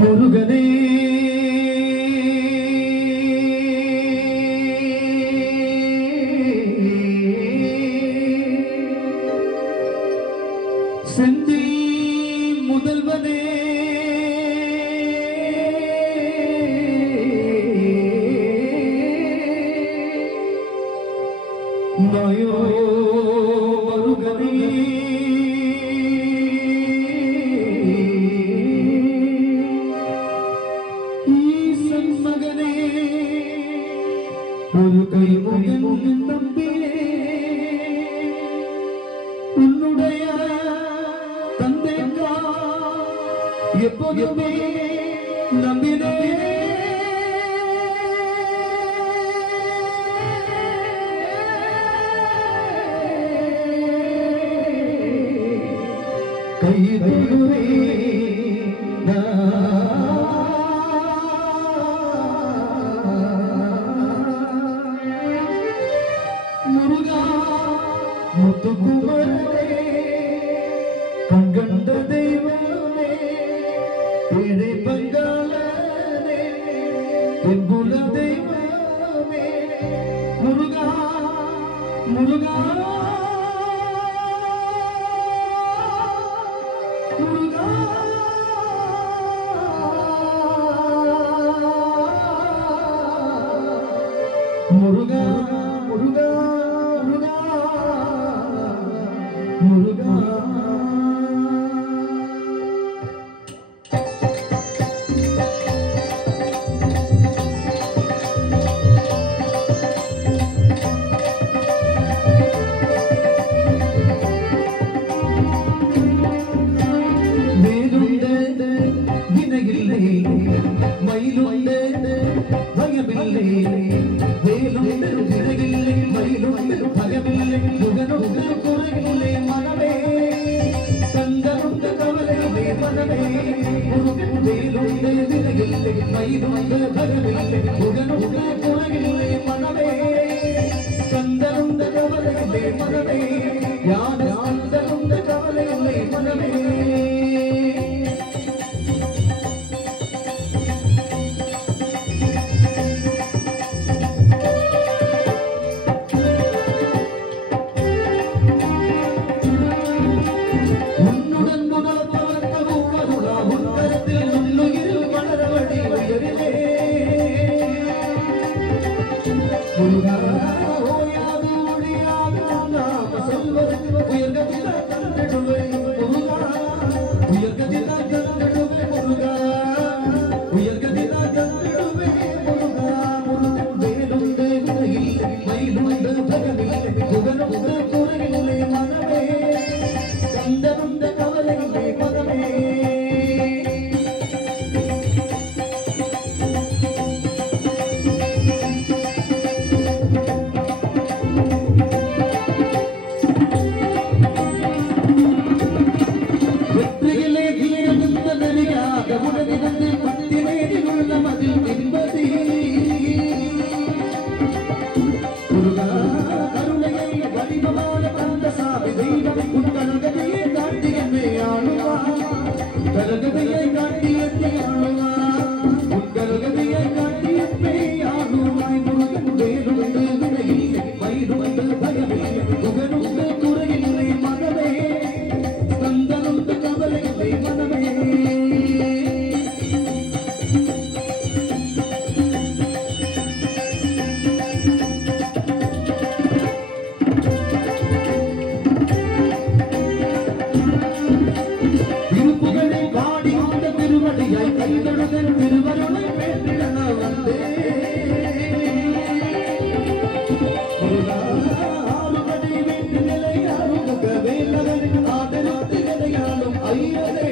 முருகனே செந்தி முதல்வனே நாயோ முருகனே ஈசன் மகனே ஒரு கை முகன் நம்பியே உன்னுடைய தந்தைக்கா எப்போதுமே நம்பினே கைதுவே முருகா முத்துக்குமரனே கண்கண்ட தெய்வமே ஏழை பங்காளனே என்புல தெய்வமே முருகா முருகா முருகா முருகா முருகா முருகா முருகா மயிலுண்டு பயமில்லை வேலுண்டு விறகில்லை மயிலுண்டு பயமில்லை முகனுண்டு குறையில்லை மனமே கந்தனுண்டு கவலையில்லை மனமே முருகன் வேலுண்டு விறகில்லை மயிலுண்டு பயமில்லை முகனுண்டு குறையில்லை மனமே கந்தனுண்டு கவலையில்லை மனமே யான கந்தனுண்டு கவலையில்லை மனமே ஐயனே